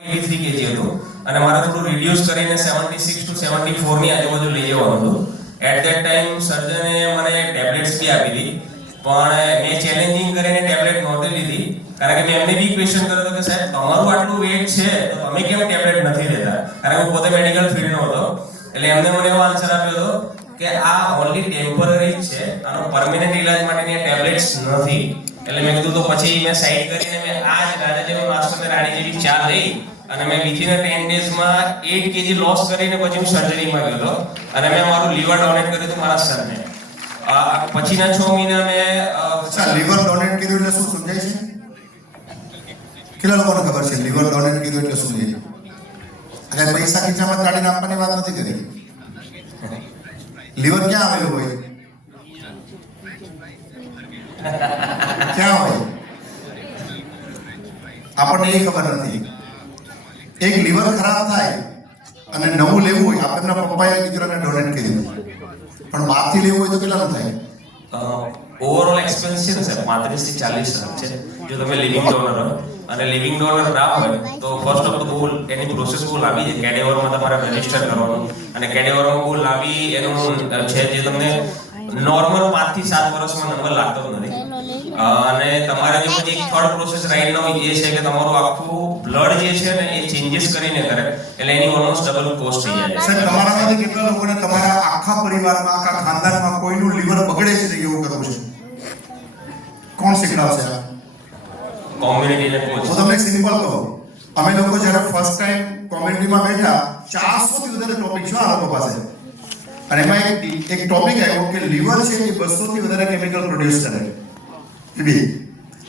83 kg હતો અને મારે થોડું રિડ્યુસ કરીને 76 to 74 ની આજુબાજુ લઈ જવાનું હતું. એટ ધેટ ટાઈમ સર્જને મને ટેબ્લેટ્સ બી આપી હતી, પણ મેં ચેલેન્જિંગ કરીને ટેબ્લેટ નહોતી લીધી, કારણ કે મેં એમને બી ક્વેશ્ચન કર્યો હતો કે સાહેબ તમારું આટલું વેટ છે તો તમે કેમ ટેબ્લેટ નથી લેતા, કારણ કે હું પોતે મેડિકલ ફિલ્ડનો હતો. એટલે એમને મને એવો આન્સર આપ્યો હતો કે આ ઓનલી ટેમ્પરરી છે, આનો પરમેનન્ટ ઇલાજ માટેની ટેબ્લેટ્સ નથી. એટલે મેં કીધું તો પછી મેં સાઈડ કરીને મેં આ જ રાજા જેવો નાસ્તો ને રાણી જેવી ચા લઈ અને મેં વિધિન 10 ડેઝમાં 8 kg લોસ કરીને પછી હું સર્જરીમાં ગયો હતો અને મેં મારું લીવર ડોનેટ કર્યું હતું મારા સરને. પછીના 6 મહિના મેં લીવર ડોનેટ કર્યું એટલે શું સમજાય છે? કેટલા લોકોને ખબર છે લીવર ડોનેટ કર્યું એટલે શું છે? અને પૈસા ખીચામાં કાઢીને આપવાની વાત નથી કરી. લીવર ક્યાં આવેલું હોય? ક્યાં હોય આપણને એ ખબર નથી. એક લીવર ખરાબ થાય અને નવું લેવું હોય, આપણને પપ્પાએ દીકરાને ડોનેટ કર્યું, પણ બહારથી લેવું હોય તો કેટલાનું થાય? ઓવરઓલ એક્સપેન્સ છે ને સાહેબ 35 થી 40 લાખ છે જો તમે લિવિંગ ડોનર હો. અને લિવિંગ ડોનર ના હોય તો ફર્સ્ટ ઓફ ધ બહુ એની પ્રોસેસ બહુ લાંબી છે. કેડેવરમાં તમારે રજીસ્ટર કરવાનું અને કેડેવરમાં બહુ લાંબી એનું છે જે તમને નોર્મલ 5 થી 7 વર્ષમાં નંબર લાગતો જ નથી. અને તમારે જે પછી એક થર્ડ પ્રોસેસ રાઈટ નાઉ એ છે કે તમારું આખું બ્લડ જે છે ને એ ચેન્જીસ કરીને કરે, એટલે એની ઓલમોસ્ટ ડબલ કોસ્ટ થઈ જાય. સાહેબ તમારામાંથી કેટલા લોકોને તમારા આખા પરિવારમાં આખા ખાનદાનમાં કોઈનું લીવર બગડે છે એવું કરવું છે? કોણ શીખડાવશે આ? કોમ્યુનિટીને હું કોચ. તમને સિમ્પલ કહું, અમે લોકો જ્યારે ફર્સ્ટ ટાઈમ કોમ્યુનિટીમાં બેઠા 400 થી વધારે ટોપિક છે આ લોકો પાસે, અને એમાં એક ટોપિક આવ્યો કે લીવર છે એ 200 થી વધારે કેમિકલ પ્રોડ્યુસ કરે બી,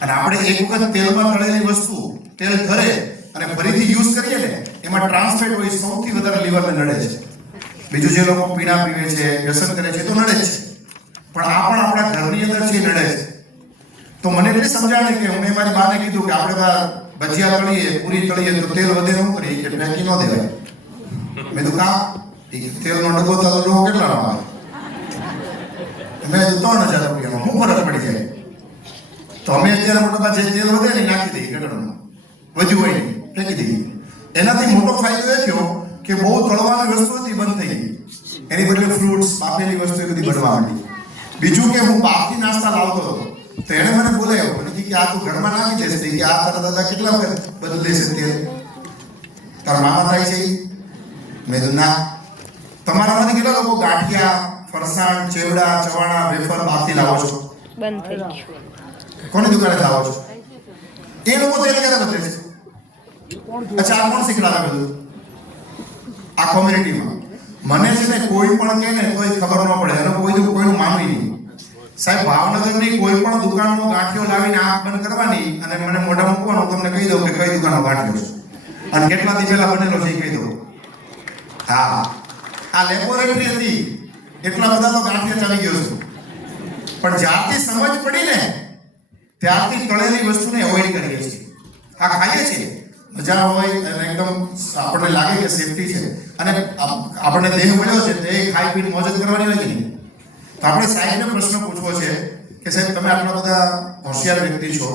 અને આપણે એક વખત તેલમાં તળેલી વસ્તુ તેલ ધરે અને ફરીથી યુઝ કરીએ ને એમાં ટ્રાન્સફેટ હોય સૌથી વધારે લીવરને નડે છે. બીજું જે લોકો પીણા પીવે છે, વ્યસન કરે છે તો નડે જ છે, પણ આ પણ આપણા ઘરની અંદર છે નડે છે. તો મને એટલી સમજાણે કે મેં મારી બાને કીધું કે આપણે ભજીયા તળીએ, પૂરી તળીએ તો તેલ વધે ન કરીએ કે ફેંકી ન દેવાય. મેં તો કા તેલનો ડબ્બો તો લોકો કેટલાનો આવે? મેં 3000 રૂપિયાનો શું ફરક પડી જાય? તો અમે અત્યારે મોટા જે તેલ વધે ને નાખી દઈએ ગટરમાં, વધ્યું હોય નહીં ફેંકી દઈએ. એનાથી મોટો ફાયદો એ થયો કે બહુ તળવાની વસ્તુ હતી બંધ થઈ ગઈ, એની બદલે ફ્રૂટ્સ, બાફેલી વસ્તુ એ બધી બનવા માંડી. બીજું કે હું બહારથી નાસ્તા લાવતો હતો તો એણે મને બોલાયો, મને કે આ તું ઘરમાં નાખી દેશે કે આ તારા દાદા કેટલા બદલે છે તેલ, તારા મામા થાય છે? મેં તો ના. તમારામાંથી કેટલા લોકો ગાંઠિયા, ફરસાણ, ચેવડા, ચવાણા, વેફર બહારથી લાવો છો? બંધ થઈ ગયું. કોની દુકાને લાવો છો? એ લોકો તેલ ક્યારે બદલે છે? અચ્છા, આ કોણ શીખડાવે બધું? આ કોમ્યુનિટીમાં મને છે ને કોઈ પણ કહે ને કોઈ ખબર ન પડે, એનો કોઈનું માનવી નહીં. સાહેબ ભાવનગરની કોઈ પણ દુકાનનો ગાંઠિયો લાવીને આંખ બંધ કરવાની અને મને મોઢા મૂકવાનું, તમને કહી દઉં કે કઈ દુકાનનો ગાંઠિયો છે અને કેટલા દી પહેલા બનેલો છે એ કહી દઉં. હા, આ લેબોરેટરી હતી એટલા બધા તો ગાંઠિયા ચાલી ગયો છું, પણ જ્યારથી સમજ પડી ને ત્યારથી તળેલી વસ્તુને અવોઇડ કરીએ છીએ. આ ખાઈએ છીએ, મજા હોય અને એકદમ આપણને લાગે કે સેફટી છે અને આપણને દેહ મળ્યો છે તે ખાઈ પીને મોજ જ કરવાની હોય કે નહીં. તો આપણે સાહેબને પ્રશ્ન પૂછવો છે કે સાહેબ તમે આટલા બધા હોશિયાર વ્યક્તિ છો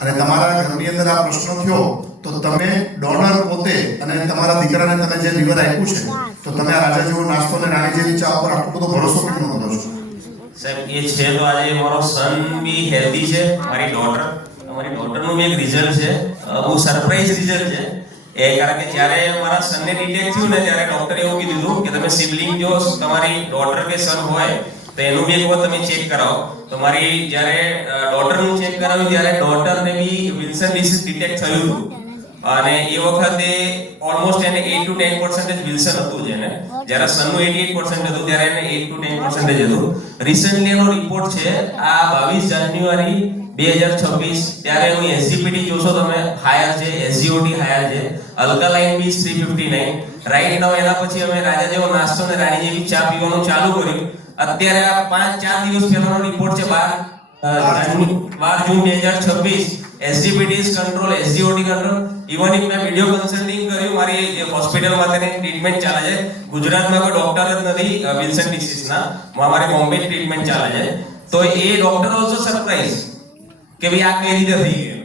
અને તમારા ઘરની અંદર આ પ્રશ્ન થયો તો તમે ડોનર પોતે અને તમારા દીકરાને તમે જે લીવર આપ્યું છે તો તમે આ રાજા જેવો નાસ્તો અને રાણી જેવી ચા પર આટલો બધો ભરોસો કેમ ન કરો છો? સાહેબ એ છે તો આજે મારો સન બી હેલ્ધી છે, મારી ડોટરનું બી એક રિઝલ્ટ છે, બહુ સરપ્રાઈઝ રિઝલ્ટ છે એ. કારણ કે જ્યારે મારા સનને ડિટેક્ટ થયું ને ત્યારે ડોક્ટરે એવું કીધું કે તમે સિબલિંગ જો તમારી ડોટર કે સન હોય તો એનું બી એક વાર તમે ચેક કરાવો. તો મારી જ્યારે ડોટરનું ચેક કરાવ્યું ત્યારે ડોટરને બી વિલ્સન ડિસીઝ ડિટેક્ટ થયું હતું અને એ વખતે ઓલમોસ્ટ એને 8 to 10% વિલ્સન હતું જ એને. જ્યારે સનનું 88% હતું ત્યારે એને 8 to 10% હતું. રિસન્ટલી એનો રિપોર્ટ છે આ 22 જાન્યુઆરી 2026, ત્યારે એનું એસજીપીટી જોશો તમે હાયર છે, એસજીઓટી હાયર છે, અલ્કાલાઇન બી 359 રાઈટ નાઉ. એના પછી અમે રાજા જેવો નાસ્તો ને રાણી જેવી ચા પીવાનું ચાલુ કર્યું. અત્યારે આ 5-4 દિવસ પહેલાનો રિપોર્ટ છે 12 June 2026, SGPT is control, SGOT control. Even એક મેં વિડિયો કન્સલ્ટિંગ કર્યું, મારી હોસ્પિટલમાં તેની ટ્રીટમેન્ટ ચાલે છે. ગુજરાતમાં કોઈ ડોક્ટર જ નથી વિલ્સન ડિસીઝના, મારી બોમ્બે ટ્રીટમેન્ટ ચાલે છે. તો એ ડોક્ટર ઓલસો સરપ્રાઈઝ કે ભાઈ આ કઈ રીતે થઈ ગયું.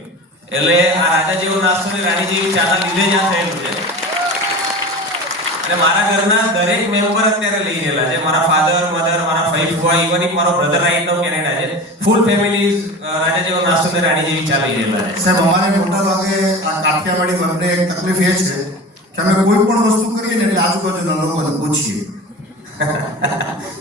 એટલે આ રાજા જેવો નાસ્તો ને રાણી જેવી ચાના લીધે જ આ થયેલું છે. અને મારા ઘરના દરેક મેમ્બર અત્યારે લઈ રહેલા છે. મારા ફાધર, મધર, મારા ફઈ, ફુવા, ઇવન મારો બ્રધર રાઈટ નાઉ કેનેડા છે. ફૂલ ફેમિલી રાજા જેવો નાસ્તો ને રાણી જેવી ચા લઈ રહેલા છે. સાહેબ, અમારે મોટા ભાગે આ કાઠિયાવાડી વર્ગને એક તકલીફ એ છે કે અમે કોઈ પણ વસ્તુ કરીએ ને એટલે આજુબાજુના લોકોને પૂછીએ